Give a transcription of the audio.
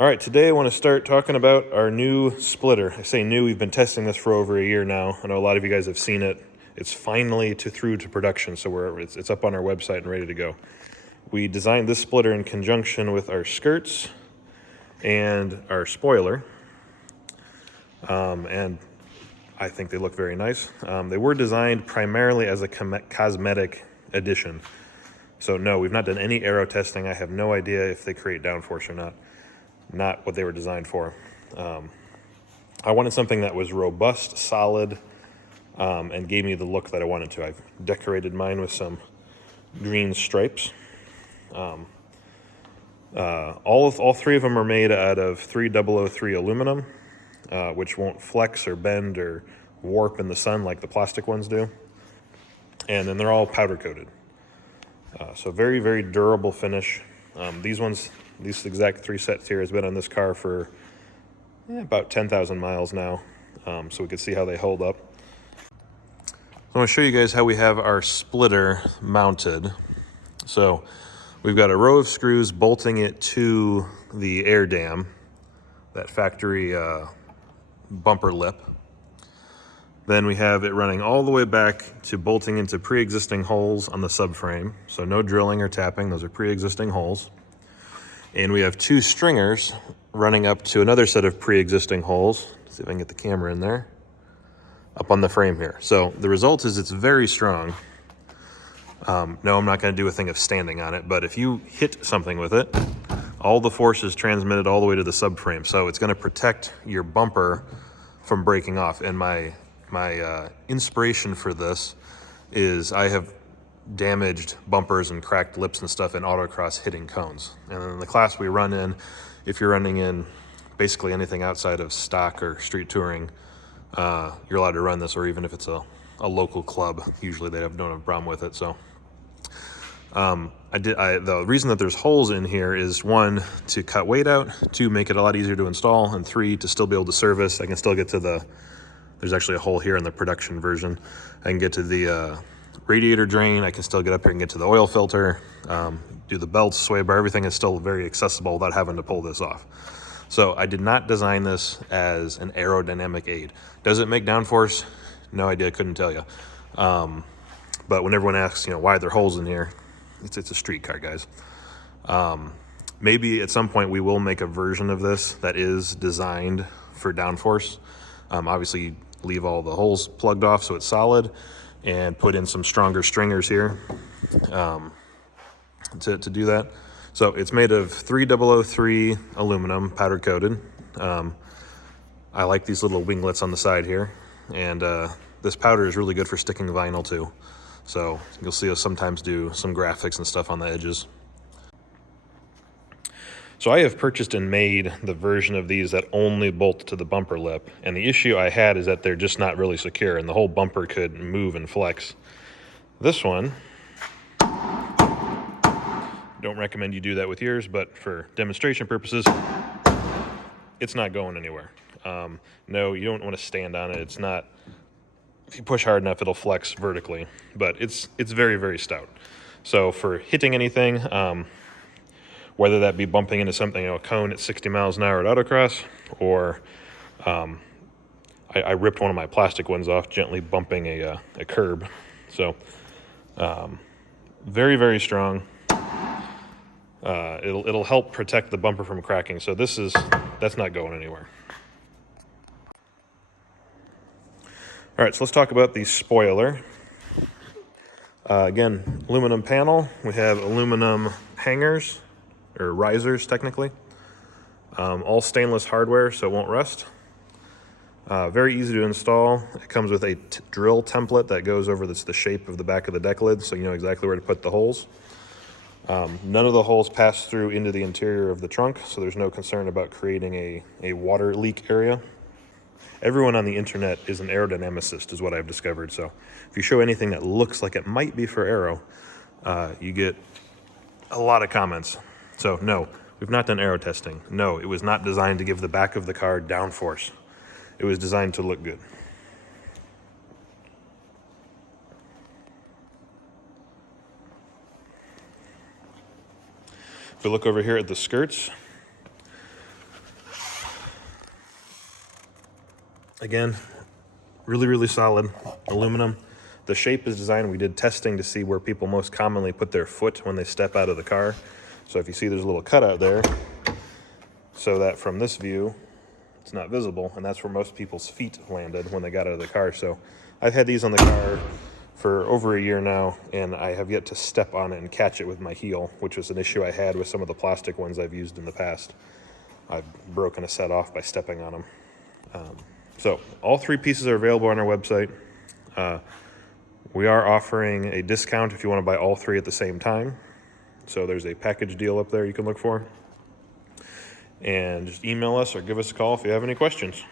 All right, today I want to start talking about our new splitter. I say new, we've been testing this for over a year now. I know a lot of you guys have seen it. It's finally through to production, so it's up on our website and ready to go. We designed this splitter in conjunction with our skirts and our spoiler, and I think they look very nice. They were designed primarily as a cosmetic addition. So no, we've not done any aero testing. I have no idea if they create downforce or not. Not what they were designed for. I wanted something that was robust, solid, and gave me the look that I wanted to. I've decorated mine with some green stripes. All three of them are made out of 3003 aluminum, which won't flex or bend or warp in the sun like the plastic ones do. And then they're all powder coated. So very, very durable finish. These exact three sets here has been on this car for about 10,000 miles now, so we can see how they hold up. So I'm going to show you guys how we have our splitter mounted. So we've got a row of screws bolting it to the air dam, that factory bumper lip. Then we have it running all the way back to bolting into pre-existing holes on the subframe. So no drilling or tapping, those are pre-existing holes. And we have two stringers running up to another set of pre-existing holes. Let's see if I can get the camera in there. Up on the frame here. So the result is it's very strong. No, I'm not going to do a thing of standing on it, but if you hit something with it, all the force is transmitted all the way to the subframe. So it's going to protect your bumper from breaking off. And my inspiration for this is I have damaged bumpers and cracked lips and stuff in autocross hitting cones. And in the class we run in, if you're running in basically anything outside of stock or street touring, you're allowed to run this, or even if it's a local club, usually don't have a problem with it. So the reason that there's holes in here is, one, to cut weight out, two, make it a lot easier to install, and three, to still be able to service. I can still get to there's actually a hole here in the production version. I can get to the radiator drain. I can still get up here and get to the oil filter, do the belts, sway bar. Everything is still very accessible without having to pull this off. So I did not design this as an aerodynamic aid. Does it make downforce? No idea, couldn't tell you. But when everyone asks, why are there holes in here? It's a street car, guys. Maybe at some point we will make a version of this that is designed for downforce. Obviously, leave all the holes plugged off so it's solid, and put in some stronger stringers here to do that. So it's made of 3003 aluminum, powder coated. I like these little winglets on the side here, and this powder is really good for sticking vinyl too. So you'll see us sometimes do some graphics and stuff on the edges. So I have purchased and made the version of these that only bolt to the bumper lip. And the issue I had is that they're just not really secure, and the whole bumper could move and flex. This one, don't recommend you do that with yours, but for demonstration purposes, it's not going anywhere. No, you don't want to stand on it. It's not, if you push hard enough, it'll flex vertically, but it's very, very stout. So for hitting anything, whether that be bumping into something, a cone at 60 miles an hour at autocross, or I ripped one of my plastic ones off gently bumping a curb. So very, very strong. It'll help protect the bumper from cracking. So that's not going anywhere. All right, so let's talk about the spoiler. Again, aluminum panel. We have aluminum hangers, or risers technically. All stainless hardware, so it won't rust. Very easy to install. It comes with a drill template that goes over the shape of the back of the deck lid, so you know exactly where to put the holes. None of the holes pass through into the interior of the trunk, so there's no concern about creating a water leak area. Everyone on the internet is an aerodynamicist, is what I've discovered. So if you show anything that looks like it might be for aero, you get a lot of comments. So no, we've not done aero testing. No, it was not designed to give the back of the car downforce. It was designed to look good. If we look over here at the skirts, Again, really, really solid aluminum. The shape is designed, we did testing to see where people most commonly put their foot when they step out of the car. So if you see there's a little cutout there, so that from this view, it's not visible, and that's where most people's feet landed when they got out of the car. So I've had these on the car for over a year now, and I have yet to step on it and catch it with my heel, which was an issue I had with some of the plastic ones I've used in the past. I've broken a set off by stepping on them. So all three pieces are available on our website. We are offering a discount if you want to buy all three at the same time. So there's a package deal up there you can look for. And just email us or give us a call if you have any questions.